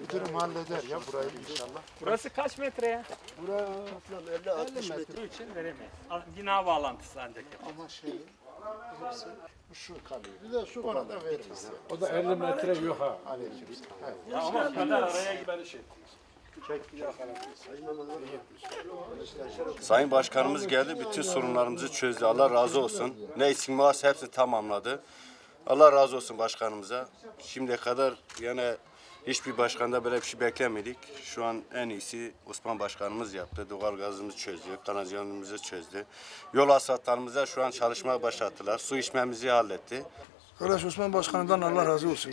Müdürüm halleder ya burayı inşallah. Burası kaç metre ya? Bura toplam 50-60 metre. Bu için veremeyiz. Bina bağlantısı ancak. Ama şey hepsi şu kalıyor. Bir de su Ona da veririz. O da 50 metre yok ha. Aleyküm. Evet. Ama kadar araya gider. Sayın Başkanımız geldi, bütün sorunlarımızı çözdü. Allah razı olsun. Ne eksik varsa hepsini tamamladı. Allah razı olsun başkanımıza. Şimdiye kadar yani hiçbir başkanda böyle bir şey beklemedik. Şu an en iyisi Osman Başkanımız yaptı. Doğal gazımızı çözdü, kanalizasyonumuzu çözdü. Yol asfaltlarımıza şu an çalışmaya başlattılar. Su içmemizi halletti. Kardeş Osman Başkanımdan Allah razı olsun.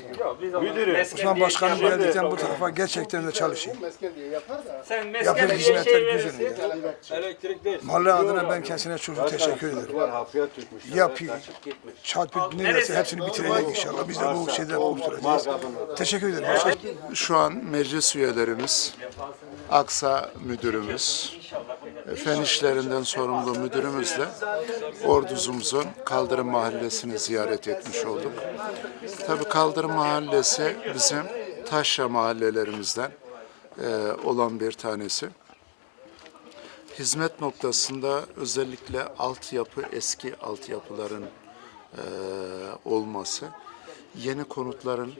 Müdürüm. Osman Başkanım geldikten bu tarafa gerçekten de çalışayım. Sen mesken Yapılan diye hizmetler şey güzel verirsin. ya. Elektrik değil. Mahalle adına ben kendisine çok teşekkür ederim. Yapıyı, çarpıp neresi hepsini bitirecek inşallah. Biz de bu şeyden kurtulacağız. Teşekkür ederim. Şu an meclis üyelerimiz, Aksa müdürümüz, fen işlerinden sorumlu müdürümüzle Orduzumuzun Kaldırım Mahallesi'ni ziyaret etmiş olduk. Tabii Kaldırım Mahallesi bizim taşra mahallelerimizden e, olan bir tanesi. Hizmet noktasında özellikle altyapı, eski altyapıların e, olması, yeni konutların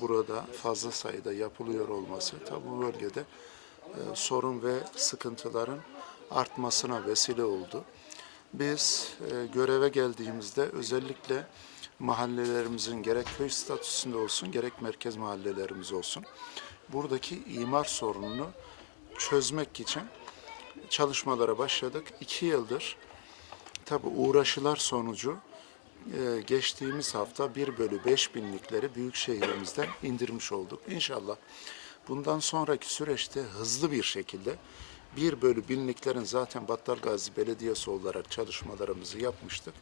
burada fazla sayıda yapılıyor olması tabi bu bölgede e, sorun ve sıkıntıların artmasına vesile oldu. Biz e, göreve geldiğimizde özellikle mahallelerimizin gerek köy statüsünde olsun gerek merkez mahallelerimiz olsun buradaki imar sorununu çözmek için çalışmalara başladık. İki yıldır tabi uğraşılar sonucu e, geçtiğimiz hafta 1 bölü 5 binlikleri büyük şehrimizden indirmiş olduk. İnşallah bundan sonraki süreçte hızlı bir şekilde 1 bölü binliklerin zaten Battalgazi Belediyesi olarak çalışmalarımızı yapmıştık.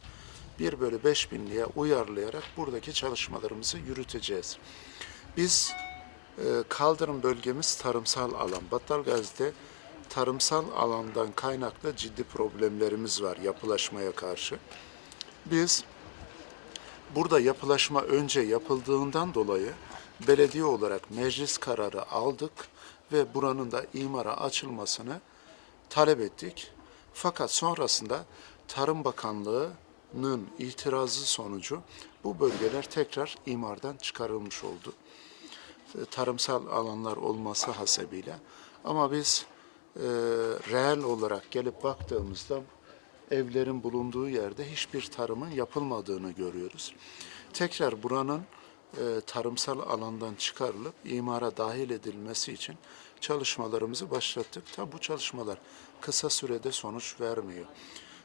1 bölü 5 binliğe uyarlayarak buradaki çalışmalarımızı yürüteceğiz. Biz e, kaldırım bölgemiz tarımsal alan. Battalgazi'de tarımsal alandan kaynaklı ciddi problemlerimiz var yapılaşmaya karşı. Biz burada yapılaşma önce yapıldığından dolayı belediye olarak meclis kararı aldık ve buranın da imara açılmasını talep ettik. Fakat sonrasında Tarım Bakanlığı'nın itirazı sonucu bu bölgeler tekrar imardan çıkarılmış oldu. E, Tarımsal alanlar olması hasebiyle. Ama biz e, reel olarak gelip baktığımızda evlerin bulunduğu yerde hiçbir tarımın yapılmadığını görüyoruz. Tekrar buranın tarımsal alandan çıkarılıp imara dahil edilmesi için çalışmalarımızı başlattık. Tabi bu çalışmalar kısa sürede sonuç vermiyor.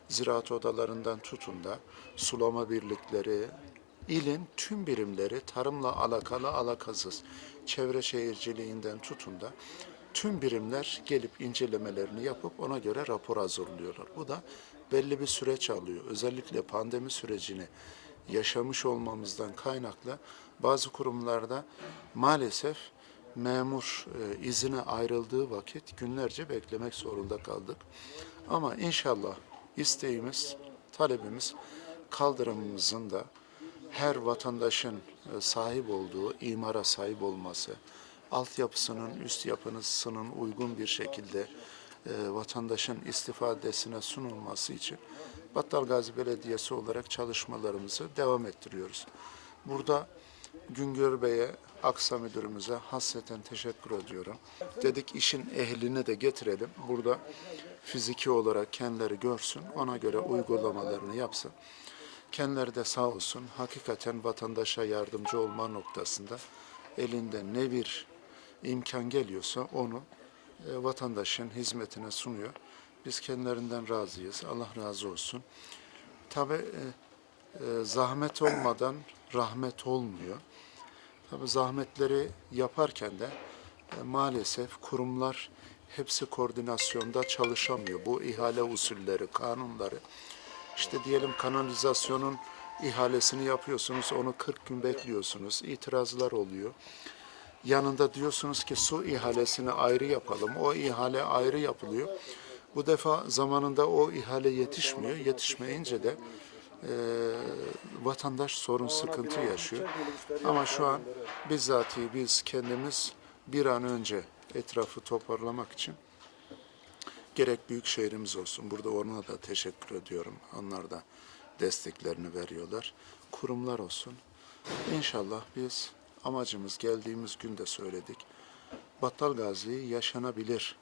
Ziraat odalarından tutun da sulama birlikleri, ilin tüm birimleri tarımla alakalı alakasız çevre şehirciliğinden tutun da tüm birimler gelip incelemelerini yapıp ona göre rapor hazırlıyorlar. Bu da belli bir süreç alıyor. Özellikle pandemi sürecini yaşamış olmamızdan kaynaklı bazı kurumlarda maalesef memur e, izine ayrıldığı vakit günlerce beklemek zorunda kaldık. Ama inşallah isteğimiz, talebimiz kaldırımımızın da her vatandaşın e, sahip olduğu imara sahip olması, altyapısının, üst yapısının uygun bir şekilde e, vatandaşın istifadesine sunulması için Battalgazi Belediyesi olarak çalışmalarımızı devam ettiriyoruz. Burada Güngör Bey'e, Aksa Müdürümüze hasreten teşekkür ediyorum. Dedik işin ehlini de getirelim. Burada fiziki olarak kendileri görsün, ona göre uygulamalarını yapsın. Kendileri de sağ olsun hakikaten vatandaşa yardımcı olma noktasında elinde ne bir imkan geliyorsa onu e, vatandaşın hizmetine sunuyor. Biz kendilerinden razıyız. Allah razı olsun. Tabi e, e, zahmet olmadan rahmet olmuyor. Tabi zahmetleri yaparken de e, maalesef kurumlar hepsi koordinasyonda çalışamıyor. Bu ihale usulleri, kanunları. İşte diyelim kanalizasyonun ihalesini yapıyorsunuz, onu 40 gün bekliyorsunuz, itirazlar oluyor. Yanında diyorsunuz ki su ihalesini ayrı yapalım, o ihale ayrı yapılıyor. Bu defa zamanında o ihale yetişmiyor. Yetişmeyince de e, vatandaş sorun sıkıntı yaşıyor. Ama şu an bizzatihi biz kendimiz bir an önce etrafı toparlamak için gerek büyük şehrimiz olsun. Burada ona da teşekkür ediyorum. Onlar da desteklerini veriyorlar. Kurumlar olsun. İnşallah biz amacımız geldiğimiz günde söyledik. Battal Gazi'yi yaşanabilir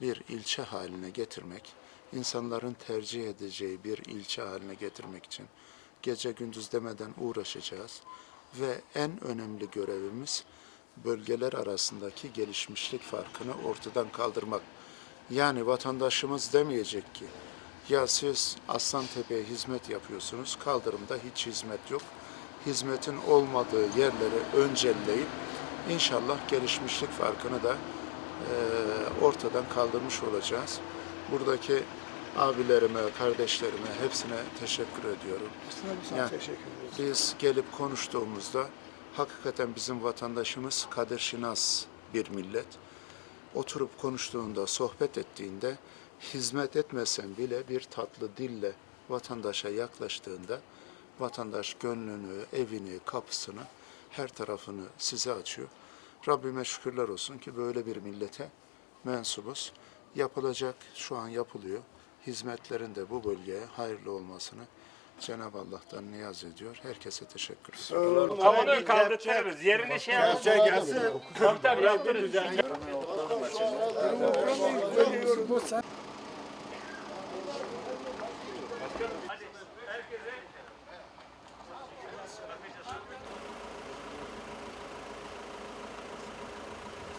bir ilçe haline getirmek, insanların tercih edeceği bir ilçe haline getirmek için gece gündüz demeden uğraşacağız ve en önemli görevimiz bölgeler arasındaki gelişmişlik farkını ortadan kaldırmak. Yani vatandaşımız demeyecek ki ya siz Aslantepe'ye hizmet yapıyorsunuz, kaldırımda hiç hizmet yok. Hizmetin olmadığı yerleri öncelleyip inşallah gelişmişlik farkını da eee, ortadan kaldırmış olacağız. Buradaki abilerime, kardeşlerime hepsine teşekkür ediyorum. Aslında Yani teşekkür ederiz. biz gelip konuştuğumuzda hakikaten bizim vatandaşımız kader şinas bir millet. Oturup konuştuğunda, sohbet ettiğinde hizmet etmesen bile bir tatlı dille vatandaşa yaklaştığında vatandaş gönlünü, evini, kapısını, her tarafını size açıyor. Rabbime şükürler olsun ki böyle bir millete mensubuz. Yapılacak, şu an yapılıyor hizmetlerin de bu bölgeye hayırlı olmasını Cenab-ı Allah'tan niyaz ediyor. Herkese teşekkür ediyorum. Tamamen kaldı çeviririz. Yerini şey yapalım. Şey gelsin. Kaptan yaptırırız. Başkanım herkese